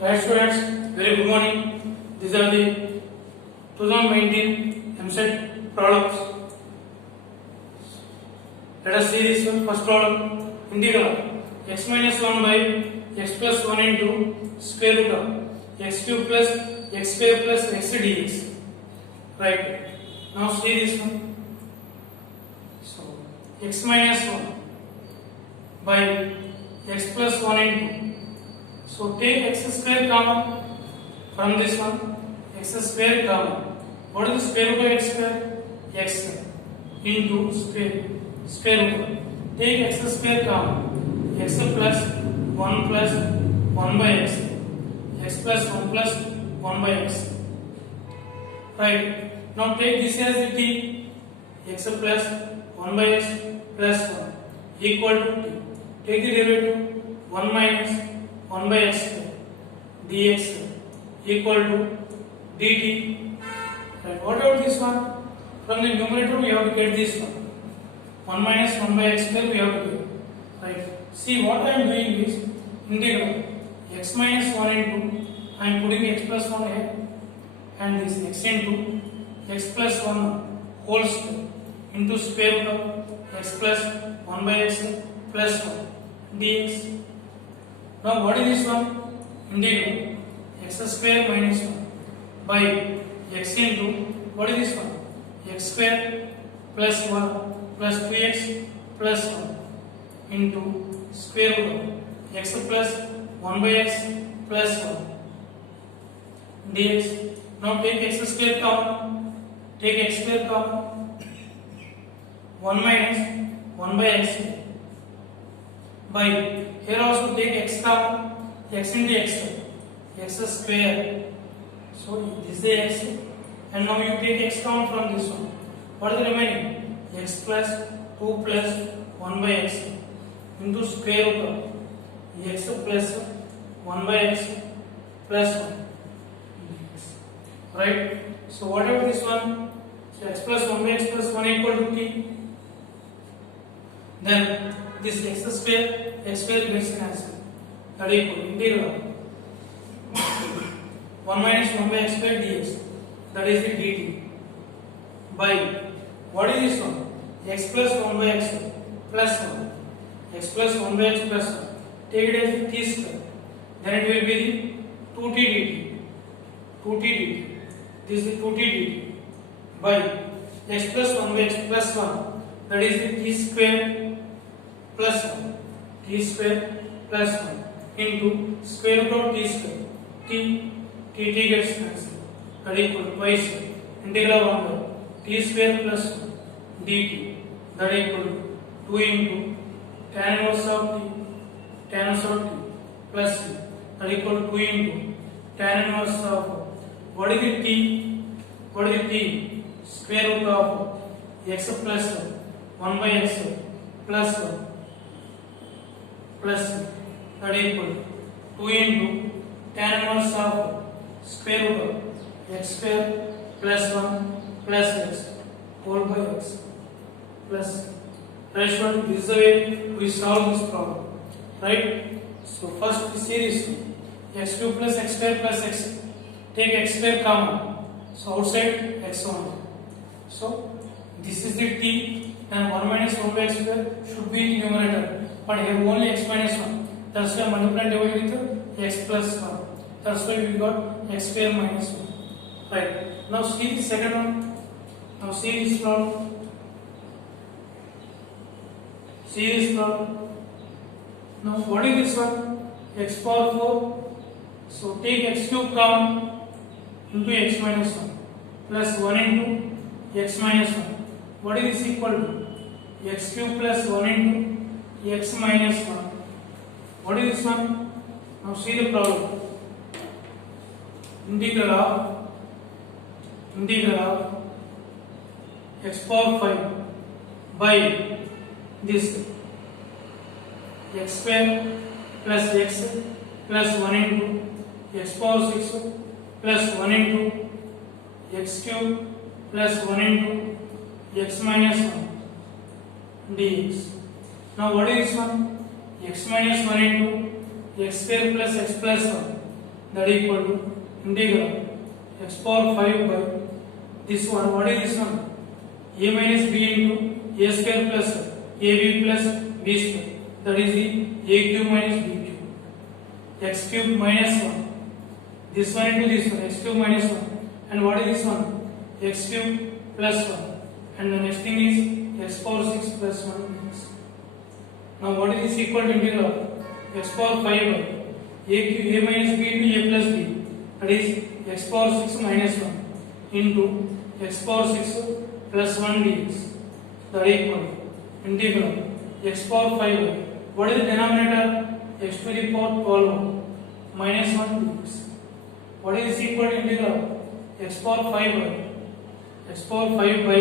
Right students, very good morning. These are the 2019 MSET problems. Let us see this one. First problem. Integral x minus 1 by x plus 1 into square root of x cube plus x square plus x dx. Right. Now see this one. So x minus 1 by x plus 1 into. So take x square common from this one. X square common. What is the square root of x square? X into square root. Take x square common. X plus 1 by x. X plus 1 plus 1 by x. Right. Now take this as the t. X plus 1 by x plus 1 equal to t. Take the derivative 1 minus 1 by x dx equal to dt. Right. What about this one? From the numerator we have to get this one. 1 minus 1 by x square we have to get. Right. See what I am doing is integral x minus 1 into I am putting x plus 1 here and this x into x plus 1 whole square into square root of x plus 1 by x plus 1 dx. Now what is this one? Integral x square minus 1 by x into what is this one? X square plus 1 plus 2x plus 1 into square root of x plus 1 by x plus 1 dx. Now take x square common. Take x square common. 1 minus 1 by x by here also take x common. X into x square. So this is the x and now you take x common from this one. What is the remaining? X plus 2 plus 1 by x into square root of x plus 1 by x plus 1. Right? So what about this one? So x plus 1 by x plus 1 equal to t. Then this x square gets an answer. That equal integral 1 minus 1 by x square dx. That is the dt. By what is this one? X plus 1 by x plus 1. X plus 1 by x plus 1. Take it as t square. Then it will be the 2t dt. 2t dt. This is the 2t dt. By x plus 1 by x plus 1. That is the t square plus 1. T square plus 1 into square root of t square. T gets cancelled. That equal to twice integral 1 by t square plus 1 dt. That equal to 2 into tan inverse of t plus c. That equal to 2 into tan inverse of what is the t? What is the t? Square root of x plus 1 by x plus 1 plus c. That equal to 2 into tan inverse of square root of x square plus 1 plus x whole by x plus c. Right, so this is the way we solve this problem. Right? So first we see this one. X cube plus x square plus x. Take x square common. So outside x1. So this is the t and 1 minus 1 by x square should be in numerator. But here only x minus 1. That's why multiply and divide with x plus 1. That's why we got x square minus 1. Right. Now see the second one. Now see this problem. See this problem. Now what is this one? X power 4. So take x cube common into x minus 1 plus 1 into x minus 1. What is this equal to? X cube plus 1 into x minus 1. What is this one? Now see the problem. Integral of x power 5 by this x square plus x plus 1 into x power 6 plus 1 into x cube plus 1 into x minus 1 dx. Now what is this one? X minus 1 into x square plus x plus 1 that equal to integral x power 5 by this one. What is this one? A minus b into a square plus ab plus b square. That is the a cube minus b cube. X cube minus 1. This one into this one. X cube minus 1. And what is this one? X cube plus 1. And the next thing is x power 6 plus 1 minus. Now what is this equal to integral of x power 5 by a minus b into a plus b. That is x power 6 minus 1 into x power 6 plus 1 dx. That equal to integral of x power 5 by what is the denominator? X to the power 12 minus 1 dx. What is this equal to integral of x power 5 by x power 5 by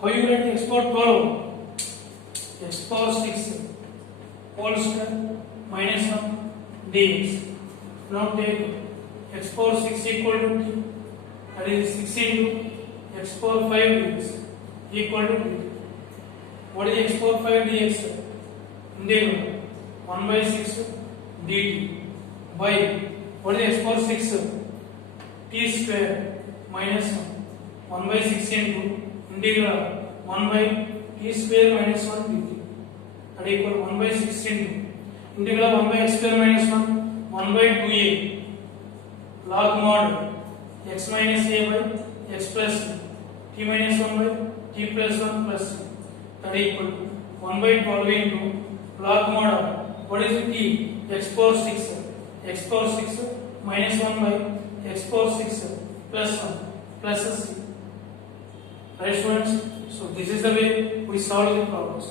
how you write x power 12? X power 6 whole square minus 1 dx. Now take x power 6 equal to t. That is 6 into x power 5 dx equal to t. What is x power 5 dx? Integral 1 by 6 dt by what is x power 6? T square minus 1 by 6 into integral 1 by t square minus 1 dt. That equal 1 by 6 into integral 1 by x square minus 1 by 2a log mod x minus a by x plus t minus 1 by t plus 1 plus that equal to 1 by 12 into log mod what is t? X power 6 minus 1 by x power 6 plus 1 plus c. Right students? So this is the way we solve the problems.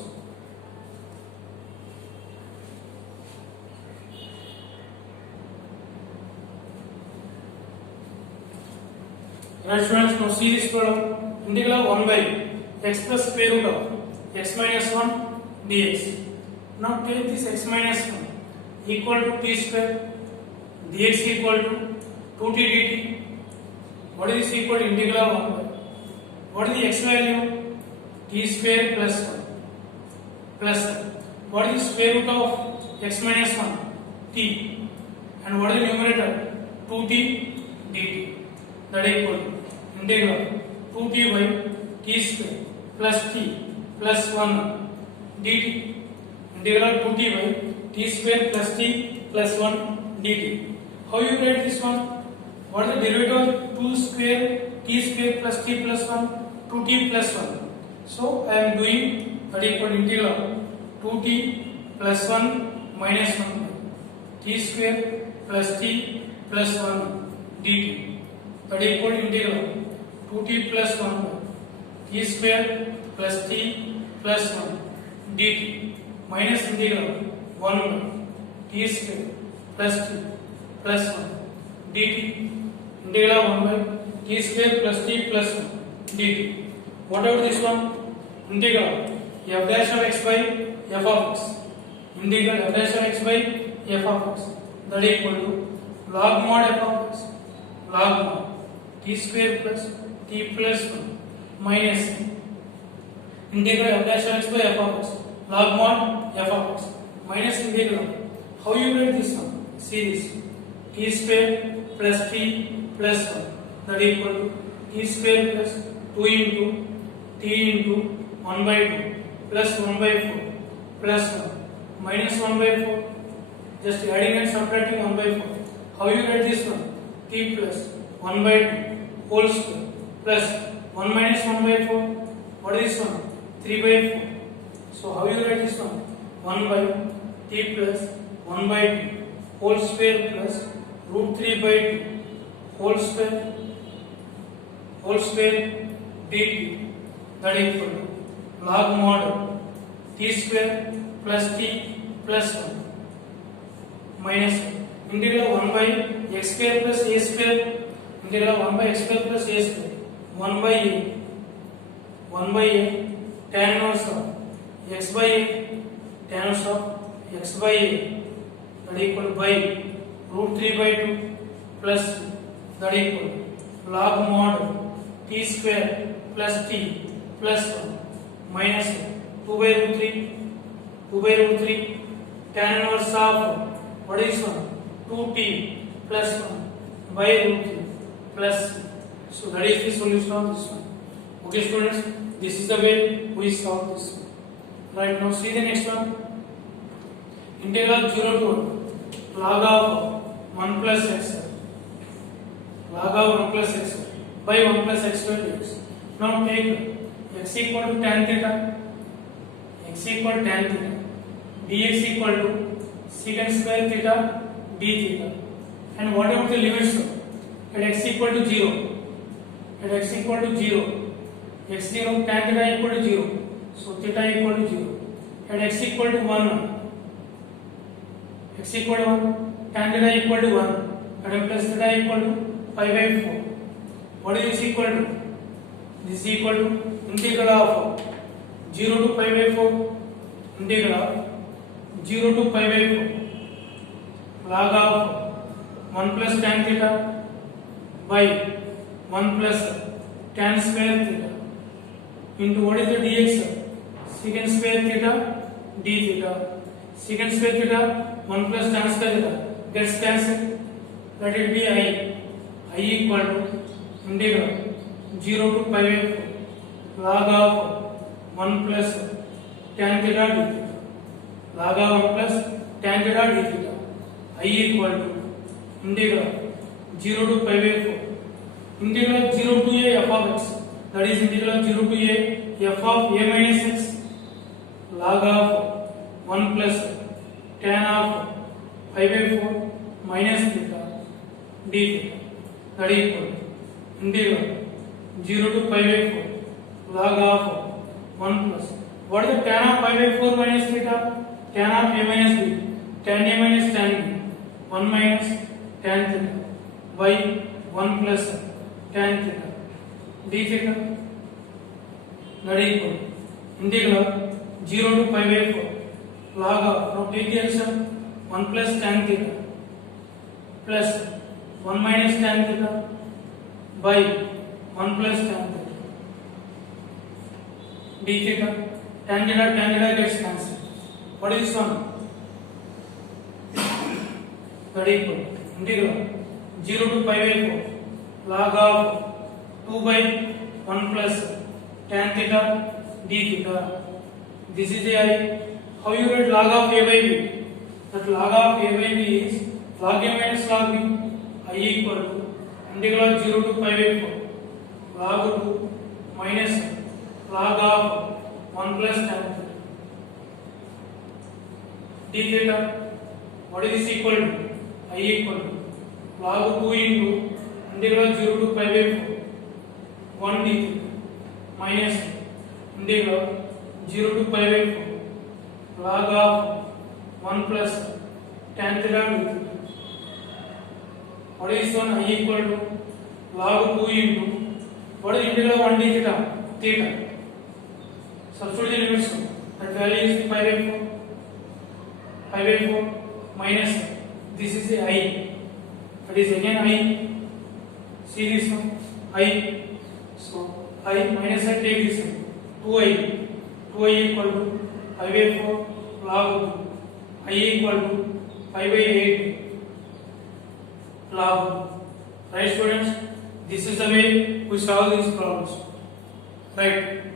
Right students, now see this problem. Integral of 1 by x plus square root of x minus 1 dx. Now take this x minus 1 equal to t square dx equal to 2t dt. What is this equal to integral of 1 by? What is the x value? T square plus 1 plus what is the square root of x minus 1? T. And what is the numerator? 2t dt. That equal to integral 2t by t square plus t plus 1 dt. Integral 2t by t square plus t plus 1 dt. How you write this one? What is the derivative of 2 square t square plus t plus 1? 2t plus 1. So I am doing that equal to integral 2t plus 1 minus 1 by t square plus t plus 1 dt. That equal to integral 2t plus 1 by t square plus t plus 1 dt minus integral 1 by t square plus t plus 1 dt. Integral 1 by t square plus t plus 1 dt. What about this one? Integral f dash of x by f of x. Integral f dash of x by f of x. That equal to log mod f of x. Log mod t square plus t plus 1 minus integral f dash of x by f of x. Log mod f of x minus integral. How you write this one? See this. T square plus t plus 1. That equal to t square plus 2 into t into 1 by 2 plus 1 by 4 plus 1 minus 1 by 4. Just adding and subtracting 1 by 4. How you write this one? T plus 1 by 2 whole square plus 1 minus 1 by 4. What is this one? 3 by 4. So how you write this one? 1 by t plus 1 by 2 whole square plus root 3 by 2 whole square dt. That equal to log mod t square plus t plus 1 minus integral 1 by x square plus a square. Integral 1 by x square plus a square 1 by a tan inverse of x by a tan inverse of x by a. That equal to by root 3 by 2 plus that equal to log mod t square plus t plus 1 minus 2 by root 3 tan inverse of what is 1? 2t plus 1 by root 3 plus 3. So that is the solution of this one. Okay students, this is the way we solve this one. Right, now see the next one. Integral 0 to 1 log of 1 plus x log of 1 plus x by 1 plus x square dx. Now take x equal to tan theta, x equal to tan theta, dx equal to secant square theta d theta. And what about the limits at x equal to 0? At x equal to 0, x0 tan theta equal to 0, so theta equal to 0. At x equal to 1, x equal to 1, tan theta equal to 1, and plus theta equal to pi by 4. What is this equal to? This is equal to integral of 0 to pi by 4, integral of 0 to pi by 4, log of 1 plus tan theta by 1 plus tan square theta into what is the dx? Secant square theta d theta. Secant square theta 1 plus tan square theta gets cancelled. Let it be I. I equal to integral 0 to pi by 4 log of 1 plus tan theta d theta. Log of 1 plus tan theta d theta. I equal to integral 0 to pi by 4 integral 0 to a f of x, that is integral 0 to a f of a minus x log of 1 plus tan of pi by 4 minus theta d theta, that is equal to integral 0 to pi by 4 log of 1 plus what is the tan of pi by 4 minus theta? Tan of a minus b, tan a minus tan b, 1 minus tan theta by 1 plus tan theta d theta, that is equal to integral 0 to pi by 4 log of, now take the action 1 plus tan theta plus 1 minus tan theta by 1 plus tan theta d theta. Tan theta gets cancelled. What is this one? That is equal to integral 0 to pi by 4 log of 2 by 1 plus tan theta d theta. This is a I. How you write log of a by b? That log of a by b is log a minus log b. I equal to integral 0 to pi by 4 log 2 minus log of 1 plus tan theta d theta. What is this equal to? I equal to log 2 into integral 0 to pi by 4 1 d theta minus integral 0 to pi by 4 log of 1 plus tan theta d theta. What is this one? I equal to log 2 into what is integral 1 d theta? Theta. Substitute the limits. That value is pi by 4. Pi by 4 minus this is the I. That is again I. See this one? I. So I minus I take this one. 2I. 2I equal to pi by 4 log 2. I equal to pi by 8 log 2. Right students? This is the way we solve these problems. Right.